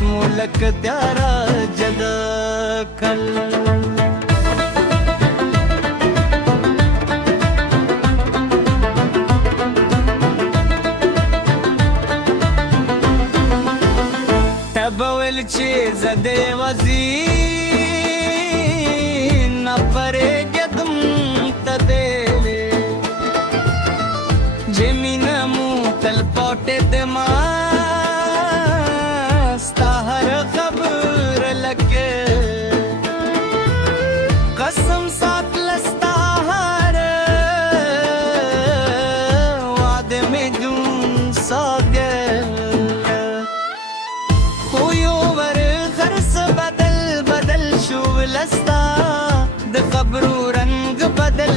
मुलक त्यारा जद कल तबवल चीज देवजी न परे गदम तदेले जमीन मुतल पोटे दमा हर खबर लगे कसम साथ लस्ता हर वादे में जून सागे खुयोवर खर्स बदल बदल शु लस्ता द खबरू रंग बदल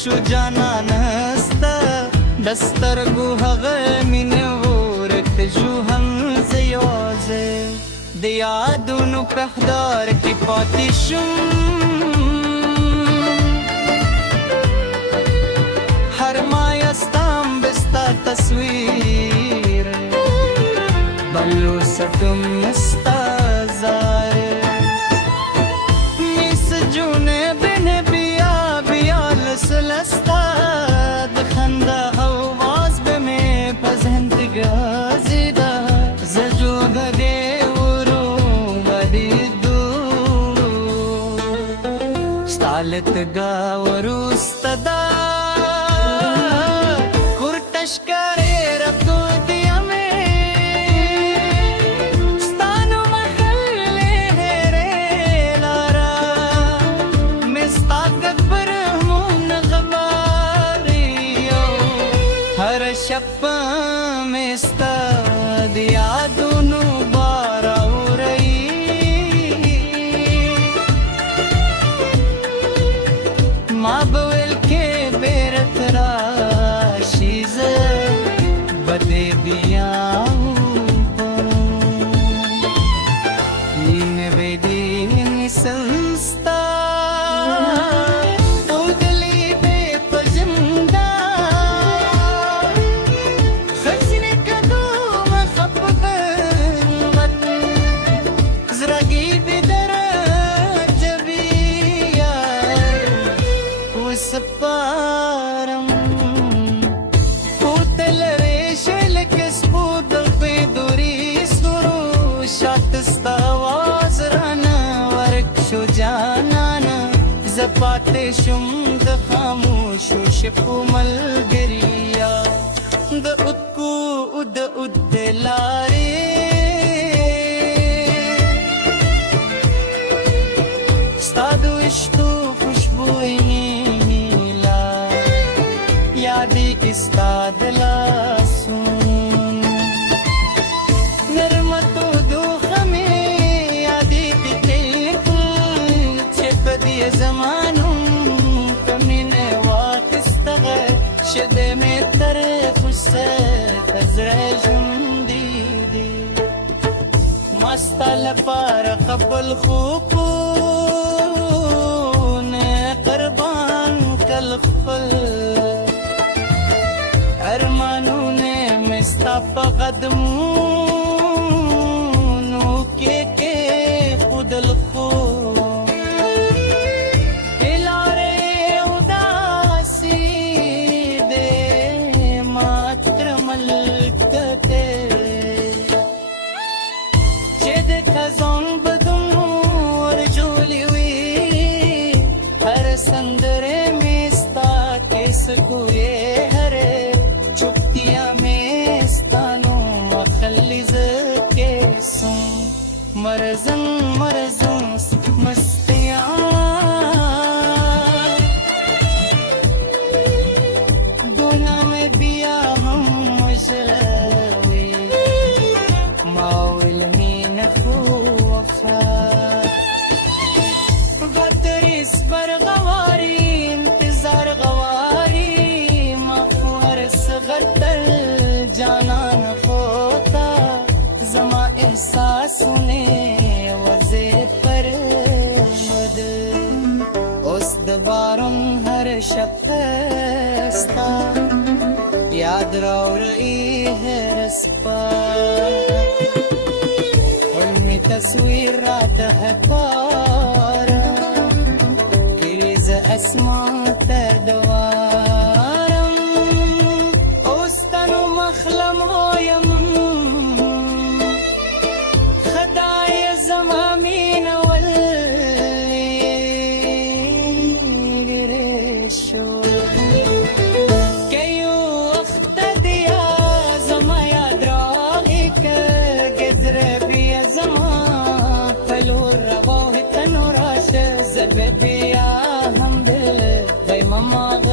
शु जाना नस्ता दस्तर गुहग मिन वोरत जू हम ज़योज़े दियादुनु पहदार की पातिशुम हर मायस्ताम बिस्ता तस्वीर बल्लू सटुम मुस्ताज़ार मिस जूने बिन बिया बियाल सुलस्ता दखंदा आवाज़ में पसंद गाज़िदा ज़जू गदे Stalet gaurustada kurtash karera kudiya mein stanu mahalle here lara mistaqat par mun ghabariyo har shappa mista diya dunu bara माबवेल के बेरत राशीज बदे बियाऊं नीन वेदीन संस्था उदली बेपजंदा खजने कदूम खपकर मत जरागी बिदर سپارم پورتل ریشل کس بود پی دوری سرو شاتستا وازرانا ورک شو جانانا زپاتے شم د خاموشو شپو ملگریا د ادکو اد لارے ستادو اشتو خوشبوئی यादी इस्ताद लासून नरमतो दुख में यादी दिल छप दिए ज़मानों कमीने वाक़िस्तग़र शदे में तरफ से तज़रे जुंदी मस्ताल पार कपल खूपून क़ुर्बान कल फल अरमानों ने मिस्ता पकदमों के खुदल खो इलारे उदासी दे मात्र मलकते जिद खज़ान बदम और जोली हुई हर संदरे मिस्ता किस कुए मरज़न मरज़न मस्तियाँ दुनिया में बिया हम मजलवी माउल मीन वफा बतरिस बर गवारी इंतजार गवारी मफुर सगतल जाना न होता जमा एहसास ने वज़े पर मद उस दबारों हर शख्स्ता याद रो रही है रस्पा تصویر راته هکاره کړي زه اسمان ته دوارم اوس تنو مخلمو یم خدای زما مینول ګرې شو بیا هم دل وای ماما